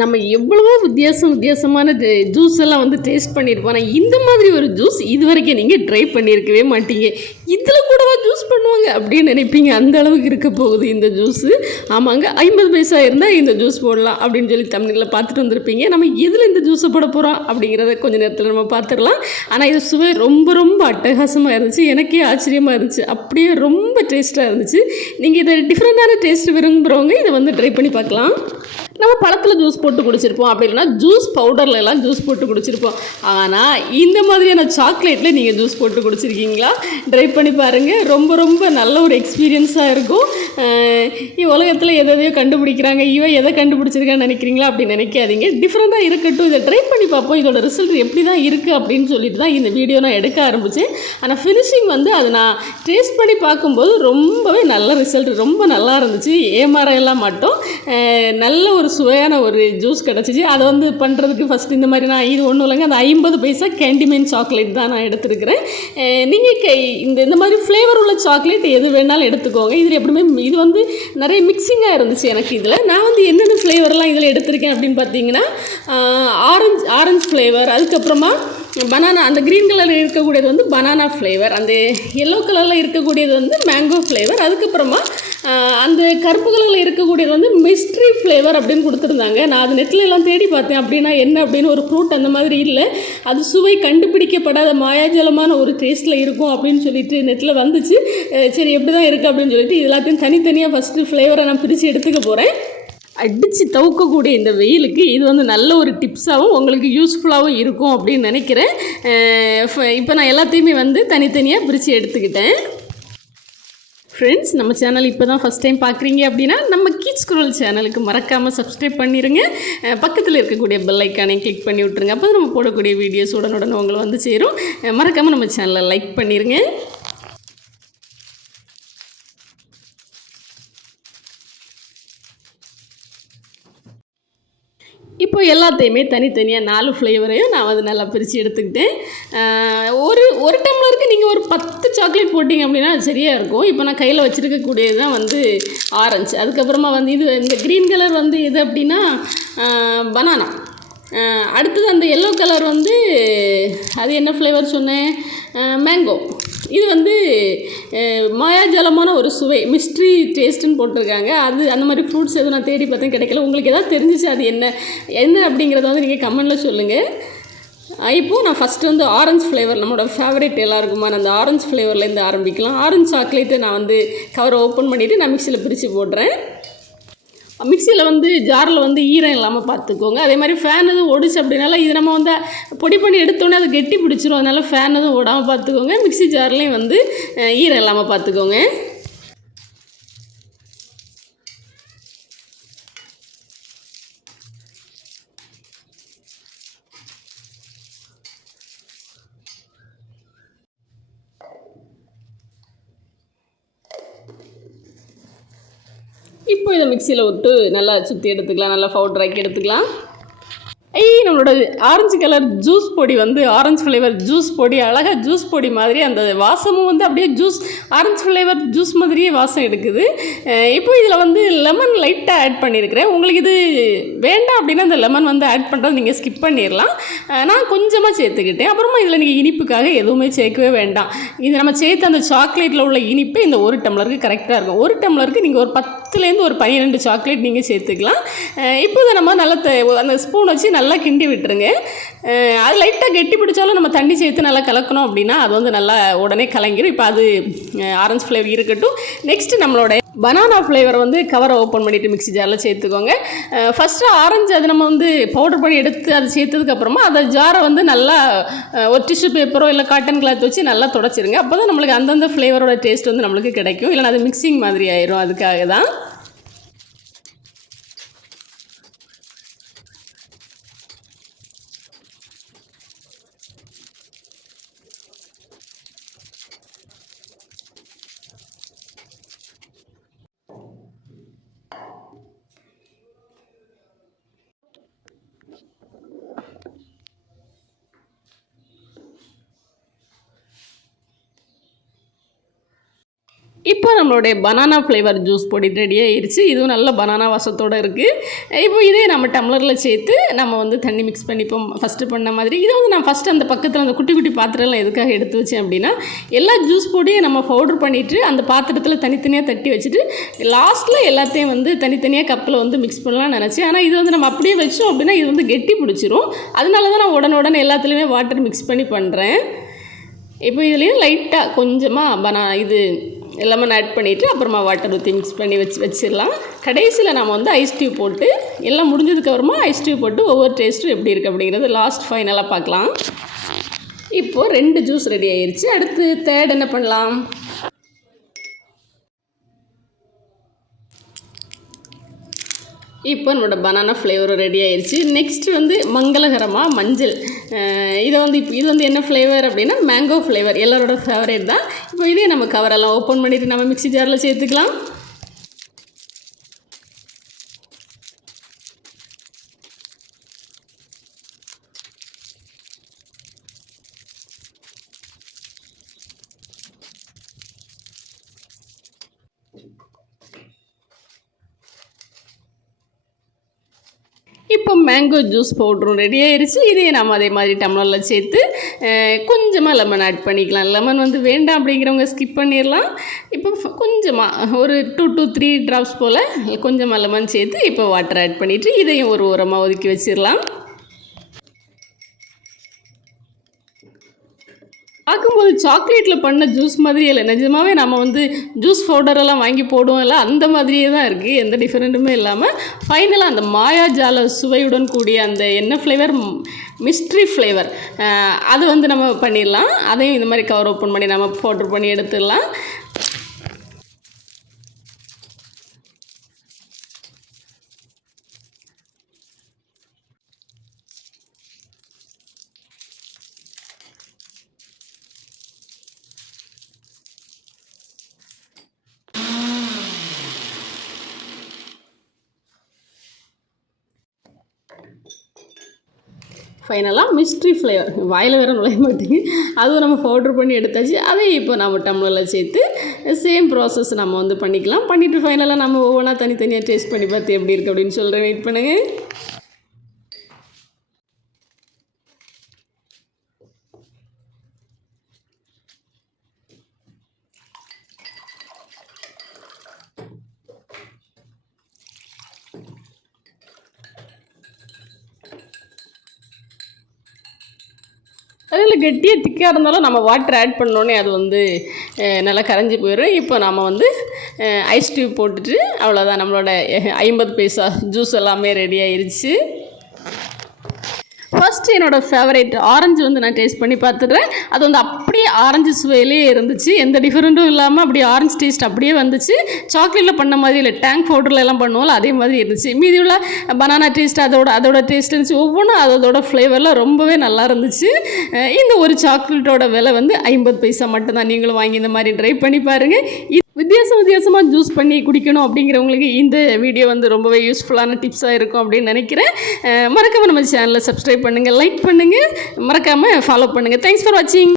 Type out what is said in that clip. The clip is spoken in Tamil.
நம்ம எவ்வளவோ வித்தியாசம் வித்தியாசமான ஜூஸ் எல்லாம் வந்து டேஸ்ட் பண்ணியிருப்போம் ஆனால் இந்த மாதிரி ஒரு ஜூஸ் இது வரைக்கும் நீங்கள் ட்ரை பண்ணியிருக்கவே மாட்டீங்க. இதில் கூடவா ஜூஸ் பண்ணுவாங்க அப்படின்னு நினைப்பீங்க? அந்த அளவுக்கு இருக்க போகுது இந்த ஜூஸு. ஆமாங்க ஐம்பது பைசா இருந்தால் இந்த ஜூஸ் போடலாம் அப்படின்னு சொல்லி தமிழில் பார்த்துட்டு வந்திருப்பீங்க. நம்ம எதில் இந்த ஜூஸை போட போகிறோம் அப்படிங்கிறத கொஞ்ச நேரத்தில் நம்ம பார்த்துடலாம். ஆனால் இது சுவை ரொம்ப ரொம்ப அட்டகாசமாக இருந்துச்சு. எனக்கே ஆச்சரியமாக இருந்துச்சு. அப்படியே ரொம்ப டேஸ்ட்டாக இருந்துச்சு. நீங்கள் இதை டிஃப்ரெண்ட்டான டேஸ்ட் விரும்புகிறவங்க இதை வந்து ட்ரை பண்ணி பார்க்கலாம். நம்ம பழத்தில் ஜூஸ் போட்டு குடிச்சிருப்போம். அப்படி இல்லைன்னா ஜூஸ் பவுடரில் எல்லாம் ஜூஸ் போட்டு குடிச்சிருப்போம். ஆனால் இந்த மாதிரியான சாக்லேட்டில் நீங்கள் ஜூஸ் போட்டு குடிச்சிருக்கீங்களா? ட்ரை பண்ணி பாருங்கள் ரொம்ப ரொம்ப நல்ல ஒரு எக்ஸ்பீரியன்ஸாக இருக்கும். உலகத்தில் எதை எதையோ கண்டுபிடிக்கிறாங்க. இவன் எதை கண்டுபிடிச்சிருக்கான்னு நினைக்கிறீங்களா? அப்படி நினைக்காதீங்க. டிஃப்ரெண்ட்டாக இருக்கட்டும். இதை ட்ரை பண்ணி பார்ப்போம். இதோட ரிசல்ட் எப்படி தான் இருக்குது அப்படின்னு சொல்லிட்டு தான் இந்த வீடியோ நான் எடுக்க ஆரம்பித்தேன் ஆனால் ஃபினிஷிங் வந்து அது நான் டேஸ்ட் பண்ணி பார்க்கும்போது ரொம்பவே நல்ல ரிசல்ட் ரொம்ப நல்லா இருந்துச்சு. ஏமாற எல்லாம் மட்டும். நல்ல ஒரு சுவையான ஒரு ஜூஸ் கிடச்சிச்சு. அதை வந்து பண்ணுறதுக்கு ஃபஸ்ட் இந்த மாதிரி நான் இது ஒன்றும் இல்லைங்க. அந்த ஐம்பது பைசா கேண்டிமைன் சாக்லேட் தான் நான் எடுத்துருக்கிறேன். நீங்கள் கை இந்த இந்த மாதிரி ஃப்ளேவர் உள்ள சாக்லேட் எது வேணாலும் எடுத்துக்கோங்க. இதில் எப்படியுமே இது வந்து நிறைய மிக்சிங்காக இருந்துச்சு எனக்கு இதில். நான் வந்து என்னென்ன ஃப்ளேவர்லாம் இதில் எடுத்திருக்கேன் அப்படின்னு பார்த்தீங்கன்னா ஆரஞ்சு ஆரஞ்சு ஃப்ளேவர் அதுக்கப்புறமா பனானா அந்த க்ரீன் கலரில் இருக்கக்கூடியது வந்து பனானா ஃப்ளேவர் அந்த எல்லோ கலரில் இருக்கக்கூடியது வந்து மேங்கோ ஃப்ளேவர் அதுக்கப்புறமா அந்த கருப்பு இருக்கக்கூடியது வந்து மிஸ்ட்ரி ஃப்ளேவர் அப்படின்னு கொடுத்துருந்தாங்க. நான் அது நெட்டில் எல்லாம் தேடி பார்த்தேன். அப்படின்னா என்ன அப்படின்னு ஒரு ஃப்ரூட் அந்த மாதிரி இல்லை. அது சுவை கண்டுபிடிக்கப்படாத மாயாஜலமான ஒரு டேஸ்ட்டில் இருக்கும் அப்படின்னு சொல்லிட்டு நெட்டில் வந்துச்சு. சரி எப்படி தான் இருக்குது அப்படின்னு சொல்லிட்டு இது எல்லாத்தையும் தனித்தனியாக ஃபஸ்ட்டு ஃப்ளேவரை நான் பிரித்து எடுத்துக்க போகிறேன் அடித்து தவுக்கக்கூடிய இந்த வெயிலுக்கு இது வந்து நல்ல ஒரு டிப்ஸாகவும் உங்களுக்கு யூஸ்ஃபுல்லாகவும் இருக்கும் அப்படின்னு நினைக்கிறேன். இப்போ நான் எல்லாத்தையுமே வந்து தனித்தனியாக பிரித்து எடுத்துக்கிட்டேன். ஃப்ரெண்ட்ஸ் நம்ம சேனல் இப்போ தான் ஃபஸ்ட் டைம் பார்க்குறீங்க அப்படின்னா நம்ம கீச் குரல் சேனலுக்கு மறக்காமல் சப்ஸ்கிரைப் பண்ணிடுங்க பக்கத்தில் இருக்கக்கூடிய பெல் ஐக்கானே கிளிக் பண்ணி விட்ருங்க அப்போ நம்ம போடக்கூடிய வீடியோஸ் உடனுடன் உங்களை வந்து சேரும். மறக்காமல் நம்ம சேனலை லைக் பண்ணிடுங்க இப்போ எல்லாத்தையுமே தனித்தனியாக நாலு ஃப்ளேவரையும் நான் வந்து நல்லா பிரித்து எடுத்துக்கிட்டேன். ஒரு ஒரு டம்ளருக்கு நீங்கள் ஒரு பத்து சாக்லேட் போட்டிங்க அப்படின்னா அது சரியாக இருக்கும். இப்போ நான் கையில் வச்சுருக்கக்கூடியது தான் வந்து ஆரஞ்சு அதுக்கப்புறமா வந்து இது இந்த க்ரீன் கலர் வந்து இது அப்படின்னா பனானா அடுத்தது அந்த எல்லோ கலர் வந்து அது என்ன ஃப்ளேவர் சொன்னேன்? மேங்கோ இது வந்து மாயாஜாலமான ஒரு சுவை மிஸ்ட்ரி டேஸ்ட்டுன்னு போட்டிருக்காங்க. அது அந்த மாதிரி ஃப்ரூட்ஸ் எதுவும் நான் தேடி பார்த்தேன் கிடைக்கல. உங்களுக்கு எதாவது தெரிஞ்சிச்சு அது என்ன என்ன அப்படிங்கிறத வந்து நீங்கள் கமெண்டில் சொல்லுங்கள் இப்போது நான் ஃபஸ்ட்டு வந்து ஆரஞ்சு ஃப்ளேவர் நம்மளோட ஃபேவரேட் எல்லாருக்குமான அந்த ஆரஞ்சு ஃப்ளேவர்லேருந்து ஆரம்பிக்கலாம். ஆரஞ்சு சாக்லேட்டு நான் வந்து கவரை ஓப்பன் பண்ணிவிட்டு நான் மிக்சியில் பிரித்து போடுறேன். மிக்சியில் வந்து ஜாரில் வந்து ஈரம் இல்லாமல் பார்த்துக்கோங்க. அதே மாதிரி ஃபேன் எதுவும் ஒடிச்சு அப்படின்னால இது நம்ம வந்து பொடி பண்ணி எடுத்தோடனே அது கெட்டி பிடிச்சிரும். அதனால ஃபேன் எதுவும் ஓடாமல் பார்த்துக்கோங்க. மிக்சி ஜார்லேயும் வந்து ஈரம் இல்லாமல் பார்த்துக்கோங்க. இப்போ இதை மிக்சியில் விட்டு நல்லா சுற்றி எடுத்துக்கலாம் நல்லா பவுடர் ஆக்கி எடுத்துக்கலாம். ஐய் நம்மளோட ஆரஞ்சு கலர் ஜூஸ் பொடி வந்து ஆரஞ்சு ஃப்ளேவர் ஜூஸ் பொடி அழகாக ஜூஸ் பொடி மாதிரி அந்த வாசமும் வந்து அப்படியே ஜூஸ் ஆரஞ்சு ஃப்ளேவர் ஜூஸ் மாதிரியே வாசம் எடுக்குது. இப்போ இதில் வந்து லெமன் லைட்டாக ஆட் பண்ணியிருக்கிறேன் உங்களுக்கு இது வேண்டாம் அப்படின்னா அந்த லெமன் வந்து ஆட் பண்ணுறது நீங்கள் ஸ்கிப் பண்ணிடலாம் நான் கொஞ்சமாக சேர்த்துக்கிட்டேன். அப்புறமா இதில் நீங்கள் இனிப்புக்காக எதுவுமே சேர்க்கவே வேண்டாம். இது நம்ம சேர்த்து அந்த சாக்லேட்டில் உள்ள இனிப்பு இந்த ஒரு டம்ளருக்கு கரெக்டாக இருக்கும். ஒரு டம்ளருக்கு நீங்கள் ஒரு பத்துலேருந்து ஒரு பன்னிரெண்டு சாக்லேட் நீங்கள் சேர்த்துக்கலாம். இப்போ இதை நம்ம நல்லா த- அந்த ஸ்பூன் வச்சு நல்லா நல்லா கிண்டி விட்டுருங்க. அது லைட்டாக கெட்டி பிடிச்சாலும் நம்ம தண்ணி சேர்த்து நல்லா கலக்கணும் அப்படின்னா அது வந்து நல்லா உடனே கலங்கிடும் இப்போ அது ஆரஞ்சு ஃப்ளேவர் இருக்கட்டும். நெக்ஸ்ட்டு நம்மளோட பனானா ஃப்ளேவர் வந்து கவரை ஓப்பன் பண்ணிவிட்டு மிக்ஸி ஜாரில் சேர்த்துக்கோங்க. ஃபஸ்ட்டு ஆரஞ்சு அது நம்ம வந்து பவுடர் பண்ணி எடுத்து அதை சேர்த்ததுக்கப்புறமா அந்த ஜாரை வந்து நல்லா ஒரு டிஷ்யூ பேப்பரோ இல்லை காட்டன் கிளாத் வச்சு நல்லா தொடச்சிருங்க. அப்போ தான் நம்மளுக்கு அந்தந்த ஃப்ளேவரோட டேஸ்ட் வந்து நம்மளுக்கு கிடைக்கும். இல்லைனா அது மிக்சிங் மாதிரி ஆயிரும். அதுக்காக தான் இப்போ நம்மளுடைய பனானா ஃப்ளேவர் ஜூஸ் பொடி ரெடி ஆயிருச்சு. இதுவும் நல்ல பனானா வாசத்தோடு இருக்குது இப்போ இதே நம்ம டம்ளரில் சேர்த்து நம்ம வந்து தண்ணி மிக்ஸ் பண்ணிப்போம். ஃபஸ்ட்டு பண்ண மாதிரி. இதை வந்து நான் ஃபஸ்ட்டு அந்த பக்கத்தில் அந்த குட்டி குட்டி பாத்திரம்லாம் எதுக்காக எடுத்து வச்சேன் அப்படின்னா எல்லா ஜூஸ் பொடியும் நம்ம பவுடர் பண்ணிவிட்டு அந்த பாத்திரத்தில் தனித்தனியாக தட்டி வச்சுட்டு லாஸ்ட்டில் எல்லாத்தையும் வந்து தனித்தனியாக கப்பில் வந்து மிக்ஸ் பண்ணலாம்னு நினச்சேன். ஆனால் இது வந்து நம்ம அப்படியே வச்சோம் அப்படின்னா இது வந்து கெட்டி பிடிச்சிரும். அதனால தான் நான் உடனுடன் எல்லாத்துலேயுமே வாட்டர் மிக்ஸ் பண்ணி பண்ணுறேன் இப்போ இதுலேயும் லைட்டாக கொஞ்சமாக பனா இது லெமன் ஆட் பண்ணிவிட்டு அப்புறமா வாட்டர் ஊற்றி மிக்ஸ் பண்ணி வச்சு வச்சிடலாம். கடைசியில் நம்ம வந்து ஐஸ் டியூப் போட்டு எல்லாம் முடிஞ்சதுக்கப்புறமா ஐஸ் டியூப் போட்டு ஒவ்வொரு டேஸ்ட்டும் எப்படி இருக்குது அப்படிங்கிறது லாஸ்ட் ஃபைனலாக பார்க்கலாம். இப்போது ரெண்டு ஜூஸ் ரெடி ஆயிடுச்சு அடுத்து தேர்ட் என்ன பண்ணலாம்? இப்போ நம்மளோட பனானா ஃப்ளேவரும் ரெடி ஆயிடுச்சு நெக்ஸ்ட் வந்து மங்களகரமாக மஞ்சள். இதை வந்து இப்போ இது வந்து என்ன ஃப்ளேவர் அப்படின்னா மேங்கோ ஃப்ளேவர் எல்லாரோட ஃபேவரேட் தான். இப்போ இதே நம்ம கவரெல்லாம் ஓப்பன் பண்ணிவிட்டு நம்ம மிக்ஸி ஜாரில் சேர்த்துக்கலாம். இப்போ மேங்கோ ஜூஸ் பவுட்ரும் ரெடி ஆயிடுச்சு இதையே நம்ம அதே மாதிரி டம்ளரில் சேர்த்து கொஞ்சமாக லெமன் ஆட் பண்ணிக்கலாம். லெமன் வந்து வேண்டாம் அப்படிங்கிறவங்க ஸ்கிப் பண்ணிடலாம் இப்போ கொஞ்சமாக ஒரு டூ டூ த்ரீ ட்ராப்ஸ் போல் கொஞ்சமாக லெமன் சேர்த்து இப்போ வாட்டர் ஆட் பண்ணிவிட்டு இதையும் ஒரு உரமாக ஒதுக்கி வச்சிடலாம் பார்க்கும்போது சாக்லேட்டில் பண்ண ஜூஸ் மாதிரியே இல்லை. நிஜமாவே நம்ம வந்து ஜூஸ் பவுடரெல்லாம் வாங்கி போடுவோம்ல அந்த மாதிரியே தான் இருக்குது எந்த டிஃப்ரெண்ட்டுமே இல்லாமல் ஃபைனலாக அந்த மாயாஜால சுவையுடன் கூடிய அந்த என்ன ஃப்ளேவர் மிஸ்ட்ரி ஃப்ளேவர் அது வந்து நம்ம பண்ணிடலாம். அதையும் இந்த மாதிரி கவர் ஓப்பன் பண்ணி நம்ம பவுடர் பண்ணி எடுத்துடலாம். ஃபைனலாக மிஸ்ட்ரி ஃப்ளேவர் வாயில் வேறு நுழைய மாட்டேங்குது. அதுவும் நம்ம பவுட்ரு பண்ணி எடுத்தாச்சு. அதையும் இப்போ நம்ம டம்ளரில் சேர்த்து சேம் ப்ராசஸ் நம்ம வந்து பண்ணிக்கலாம். பண்ணிவிட்டு ஃபைனலாக நம்ம ஒவ்வொன்றா தனித்தனியாக டேஸ்ட் பண்ணி பார்த்து எப்படி இருக்குது அப்படின்னு சொல்கிறேன் வெயிட் பண்ணுங்கள் அதில் கெட்டியாக திக்காக இருந்தாலும் நம்ம வாட்டர் ஆட் பண்ணோன்னே அது வந்து நல்லா கரைஞ்சி போயிடும் இப்போ நம்ம வந்து ஐஸ் டியூப் போட்டுட்டு அவ்வளோதான் நம்மளோட ஐம்பது பைசா ஜூஸ் எல்லாமே ரெடி ஆயிடுச்சு ஃபஸ்ட்டு என்னோடய ஃபேவரேட் ஆரஞ்சு வந்து நான் டேஸ்ட் பண்ணி பார்த்துட்றேன். அது வந்து அப்படியே ஆரஞ்சு சுவையிலே இருந்துச்சு. எந்த டிஃப்ரெண்ட்டும் இல்லாமல் அப்படியே ஆரஞ்சு டேஸ்ட் அப்படியே வந்துச்சு. சாக்லேட்டில் பண்ண மாதிரி இல்லை. டேங்க் பவுடரில் எல்லாம் பண்ணுவோம்ல அதே மாதிரி இருந்துச்சு. மீதி உள்ள பனானா டேஸ்ட் அதோட அதோட டேஸ்ட் இருந்துச்சு. ஒவ்வொன்றும் அதோட ஃப்ளேவரில் ரொம்பவே நல்லா இருந்துச்சு. இந்த ஒரு சாக்லேட்டோட விலை வந்து ஐம்பது பைசா மட்டும்தான். நீங்களும் வாங்கி இந்த மாதிரி ட்ரை பண்ணி பாருங்கள் இது வித்தியாசம் வித்தியாசமாக ஜூஸ் பண்ணி குடிக்கணும் அப்படிங்கிறவங்களுக்கு இந்த வீடியோ வந்து ரொம்பவே யூஸ்ஃபுல்லான டிப்ஸாக இருக்கும் அப்படின்னு நினைக்கிறேன். மறக்காமல் நம்ம சேனலை சப்ஸ்கிரைப் பண்ணுங்கள் லைக் பண்ணுங்கள் மறக்காமல் ஃபாலோ பண்ணுங்கள் தேங்க்ஸ் ஃபார் வாட்சிங்